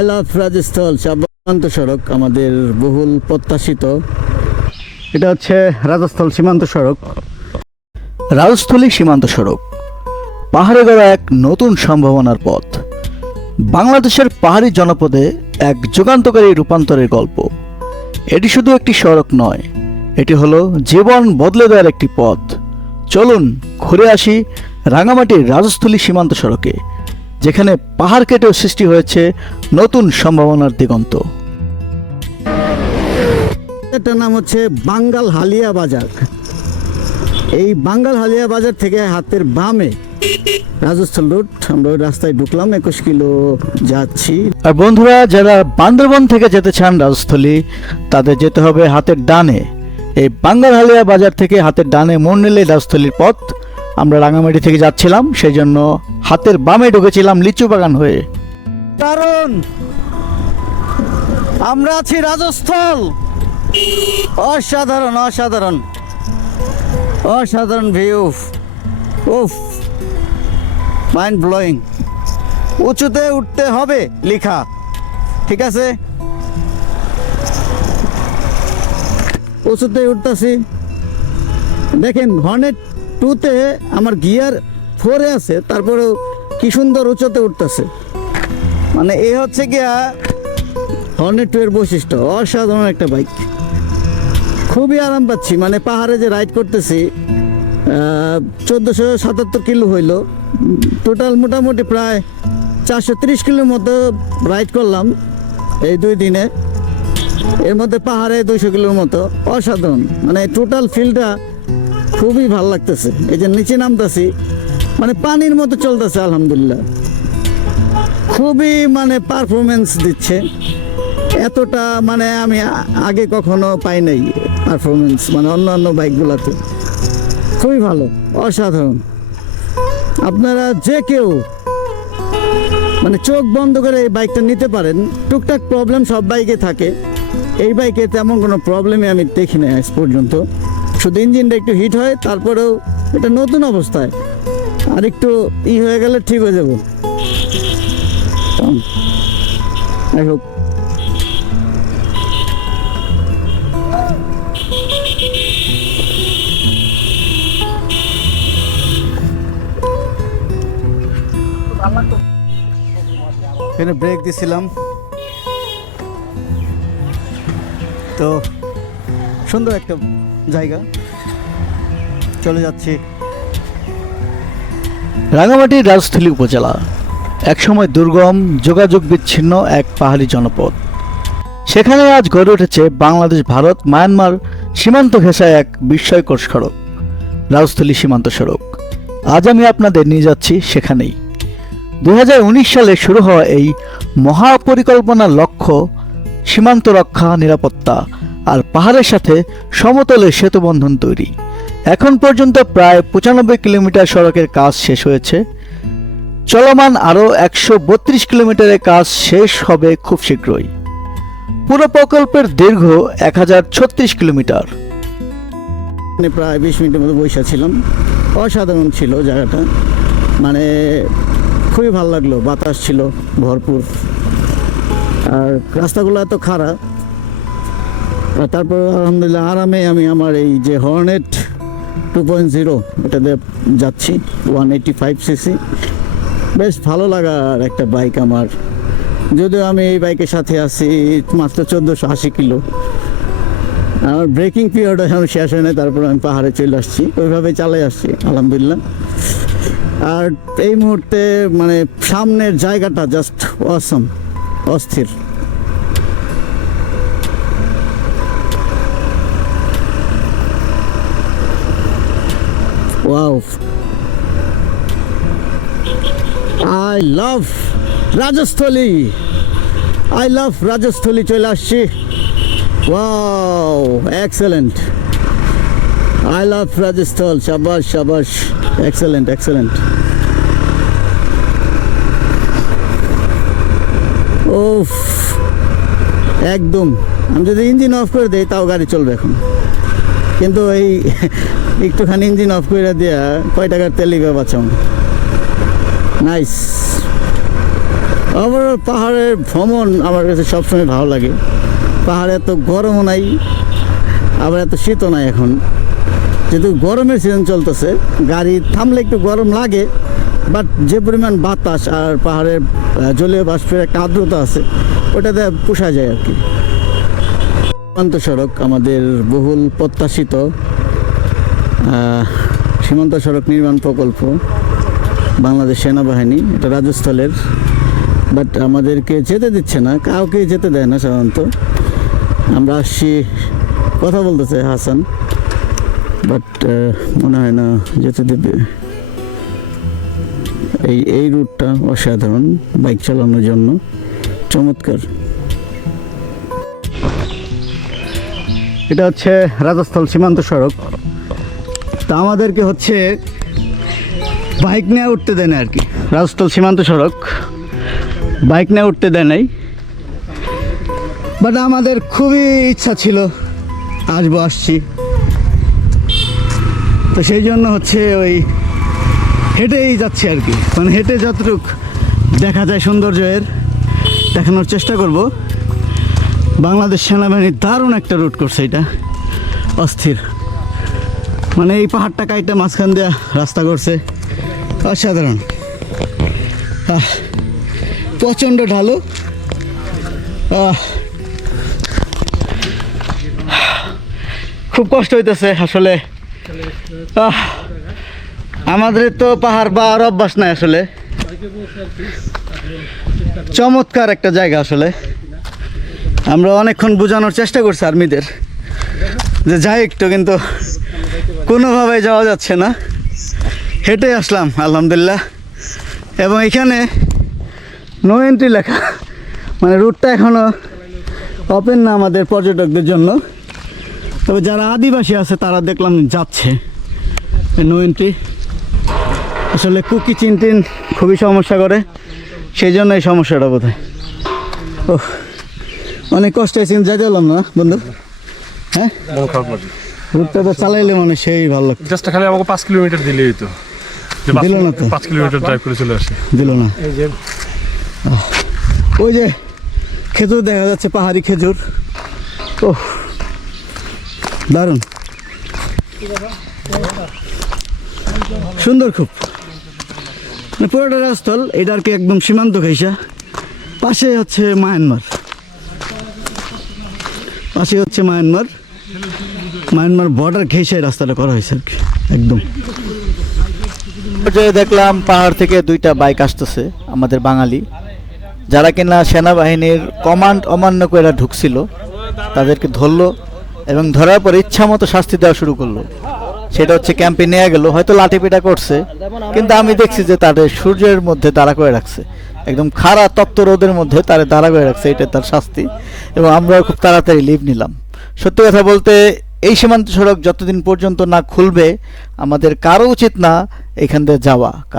I love রাজস্থল সীমান্ত সড়ক, আমাদের বহুল প্রত্যাশিত। এটা হচ্ছে রাজস্থল সীমান্ত সড়ক। রাজস্থলী সীমান্ত সড়ক, পাহাড়ে গড়া এক নতুন সম্ভাবনার পথ। বাংলাদেশের পাহাড়ি জনপদে এক যুগান্তকারী রূপান্তরের গল্প। এটি শুধু একটি সড়ক নয়, এটি হলো জীবন বদলে দেওয়ার একটি পথ। চলুন ঘুরে আসি রাঙামাটির রাজস্থলী সীমান্ত সড়কে। যেখানে পাহাড় কেটেও সৃষ্টি হয়েছে নতুন সম্ভাবনার দিগন্ত। এটার নাম হচ্ছে বাঙ্গাল হালিয়া বাজার। এই বাঙ্গাল হালিয়া বাজার থেকে হাতের বামে রাজস্থল রোড আমরা ওই রাস্তায় ঢুকলাম একুশ কিলো যাচ্ছি। আর বন্ধুরা যারা বান্দরবন থেকে যেতে চান রাজস্থলী তাদের যেতে হবে হাতের ডানে। এই বাঙ্গালহালিয়া বাজার থেকে হাতের ডানে মোড় নিলে রাজস্থলীর পথ। আমরা রাঙামাটি থেকে যাচ্ছিলাম সেই জন্য হাতের বামে ঢুকেছিলাম লিচু বাগান হয়ে। কারণ আমরা আছি রাজস্থল। অসাধারণ অসাধারণ। অসাধারণ ভিউ উফ মাইন্ড ব্লোয়িং উঁচুতে উঠতে হবে লেখা। ঠিক আছে? উঁচুতে উঠতেছি। দেখেন হর্নেট টুতে আমার গিয়ার ফোরে আছে, তারপরেও কি সুন্দর উঁচুতে উঠতেছে। মানে এ হচ্ছে গিয়া হর্নেট টু এর বৈশিষ্ট্য, অসাধারণ একটা বাইক খুবই আরাম পাচ্ছি মানে পাহাড়ে যে রাইড করতেছি চোদ্দোশো সাতাত্তর কিলো হইল। টোটাল মোটামুটি প্রায় চারশো তিরিশ কিলোর মতো রাইড করলাম এই দুই দিনে। এর মধ্যে পাহাড়ে দুইশো কিলোর মতো, অসাধারণ। মানে টোটাল ফিলটা খুবই ভালো লাগতেছে। এই যে নিচে নামতেছি মানে পানির মতো চলতেছে, আলহামদুলিল্লাহ। খুবই মানে পারফরমেন্স দিচ্ছে। এতটা মানে আমি আগে কখনো পাই নাই পারফরমেন্স মানে অন্য অন্য বাইকগুলোতে খুবই ভালো, অসাধারণ। আপনারা যে কেউ মানে চোখ বন্ধ করে এই বাইকটা নিতে পারেন। টুকটাক প্রবলেম সব বাইকে থাকে। এই বাইকে তেমন কোনো প্রবলেমই আমি দেখি না আজ পর্যন্ত। শুধু ইঞ্জিনটা একটু হিট হয়, তারপরেও এটা নতুন অবস্থায়। আর একটু ই হয়ে গেলে ঠিক হয়ে যাব। আই হোপ এখানে ব্রেক দিছিলাম। তো সুন্দর একটা জায়গা। চলে যাচ্ছি। রাঙামাটির রাজস্থলী উপজেলা। একসময় দুর্গম যোগাযোগ বিচ্ছিন্ন এক পাহাড়ি জনপদ। সেখানে আজ গড়ে উঠেছে বাংলাদেশ, ভারত, মায়ানমার সীমান্ত ঘেঁষায় এক বিস্ময়কর সড়ক। রাজস্থলী সীমান্ত সড়ক। আজ আমি আপনাদের নিয়ে যাচ্ছি সেখানেই। দুই হাজার উনিশ সালে শুরু হওয়া এই মহাপরিকল্পনার লক্ষ্য সীমান্ত রক্ষা, নিরাপত্তা আর পাহাড়ের সাথে সমতলে সেতুবন্ধন তৈরি। এখন পর্যন্ত প্রায় পঁচানব্বই কিলোমিটার সড়কের কাজ শেষ হয়েছে। চলমান আরও একশো বত্রিশ কিলোমিটারের কাজ শেষ হবে খুব শীঘ্রই। পুরো প্রকল্পের দীর্ঘ এক হাজার ছত্রিশ কিলোমিটার। প্রায় বিশ মিনিটের মতো বৈশা ছিলাম। অসাধারণ ছিল জায়গাটা। মানে খুবই ভালো লাগল। বাতাস ছিল ভরপুর। আর রাস্তাগুলো এত খারাপ তারপর আলহামদুলিল্লাহ আরামে আমি আমার এই যে হর্নেট টু পয়েন্ট জিরো এটাতে যাচ্ছি ওয়ান এইটি ফাইভ সিসি বেশ ভালো লাগার একটা বাইক আমার। যদিও আমি এই বাইকের সাথে আছি মাত্র চোদ্দোশো আশি কিলো। আমার ব্রেকিং পিরিয়ড এখন শেষ হয় তারপর আমি পাহাড়ে চলে আসছি। ওইভাবে চালাই আসছি, আলহামদুলিল্লাহ। আর এই মুহূর্তে মানে সামনের জায়গাটা জাস্ট অসম অস্থির। Wow I love Rajasthali I love Rajasthali চলে আসছি। Wow excellent I love Rajasthal শাবাশ শাবাশ এক্সেলেন্ট এক্সেলেন্ট ওফ একদম। আমি যদি ইঞ্জিন অফ করে দিই, তাও গাড়ি চলবে এখন। কিন্তু এই একটুখানি ইঞ্জিন অফ করে দেওয়া কয় টাকার তেল লিবে বাঁচাম নাইস আমার পাহাড়ের ভ্রমণ আমার কাছে সবসময় ভালো লাগে। পাহাড়ে এত গরমও নাই, আবার এত শীতও নাই এখন। যেহেতু গরমের সিজন চলতেছে, গাড়ি থামলে একটু গরম লাগে বাট যে পরিমাণ বাতাস আর পাহাড়ের জলীয় বাষ্পের একটা আর্দ্রতা আছে, ওটাতে পোষা যায় আর কি। সড়ক আমাদের বহুল প্রত্যাশিত। সীমান্ত সড়ক নির্মাণ প্রকল্প, বাংলাদেশ সেনাবাহিনী, এটা রাজস্থলের বাট আমাদেরকে যেতে দিচ্ছে না, কাউকে যেতে দেয় না সাধারণত। আমরা আসছি, কথা বলতে চাই হাসান বাট মনে হয় না যেতে দেবে। এই এই রুটটা অসাধারণ, বাইক চালানোর জন্য চমৎকার। এটা হচ্ছে রাজস্থল সীমান্ত সড়ক। তা আমাদেরকে হচ্ছে বাইক নিয়ে উঠতে দেয় না আর কি। রাজস্থল সীমান্ত সড়ক, বাইক নিয়ে উঠতে দেয় নাই। বাট আমাদের খুবই ইচ্ছা ছিল, আসব, আসছি। তো সেই জন্য হচ্ছে ওই হেঁটেই যাচ্ছি আর কি। মানে হেঁটে যতটুক দেখা যায় সৌন্দর্যের, দেখানোর চেষ্টা করব। বাংলাদেশ সেনাবাহিনী দারুণ একটা রুট করছে এটা। অস্থির। মানে এই পাহাড়টা কাইটা মাঝখান দেওয়া রাস্তা করছে। অসাধারণ। প্রচণ্ড ঢালু। খুব কষ্ট হইতেছে আসলে। আমাদের তো পাহাড় বা আর অভ্যাস নাই আসলে। চমৎকার একটা জায়গা আসলে। আমরা অনেকক্ষণ বোঝানোর চেষ্টা করছি আর্মিদের। যে যাই একটু কিন্তু কোনোভাবে যাওয়া যাচ্ছে না। হেঁটে আসলাম, আলহামদুলিল্লাহ। এবং এখানে নো এন্ট্রি লেখা। মানে রুটটা এখনও ওপেন না আমাদের পর্যটকদের জন্য। তবে যারা আদিবাসী আছে, তারা দেখলাম যাচ্ছে। নো এন্ট্রি আসলে কুকি চিনটিন খুবই সমস্যা করে সেই জন্য এই সমস্যাটা বোধ হয় ও অনেক কষ্ট হয়েছে কিন্তু যাইতে না, বন্ধু। হ্যাঁ? রুটটা তো চালাইলে মানে সেই ভালো লাগতো। জাস্ট খালি আমাকে পাঁচ কিলোমিটার দিলেই যে পাঁচ দিলো না তো। পাঁচ কিলোমিটার ড্রাইভ করে চলে আসি। দিল না? আহ, ওই যে খেজুর দেখা যাচ্ছে পাহাড়ি খেজুর। ও দারুণ। সুন্দর খুব। মানে পুরোটা রাজস্থল এটা আর কি একদম সীমান্ত ঘেঁষা পাশে হচ্ছে মায়ানমার। পাশে হচ্ছে মায়ানমার। মায়ানমার বর্ডার ঘেঁষে রাস্তাটা করা হয়েছে আর কি, একদম। দেখলাম পাহাড় থেকে দুইটা বাইক আসতেছে আমাদের বাঙালি। যারা কিনা সেনাবাহিনীর কমান্ড অমান্য করে ঢুকছিল, তাদেরকে ধরলো এবং ধরার পর ইচ্ছা মতো শাস্তি দেওয়া শুরু করল। সেটা হচ্ছে ক্যাম্পে নিয়ে গেল, হয়তো লাঠিপিটা করছে, কিন্তু আমি দেখছি যে তাদের সূর্যের মধ্যে দাঁড়া করে রাখছে। একদম খাড়া তপ্ত রোদের মধ্যে তারা দাঁড়া করে রাখছে, এটা তার শাস্তি। এবং আমরা খুব তাড়াতাড়ি লিভ নিলাম। সত্যি কথা বলতে এই সীমান্ত সড়ক যতদিন পর্যন্ত না খুলবে আমাদের কারও উচিত না এখান দিয়ে যাওয়া।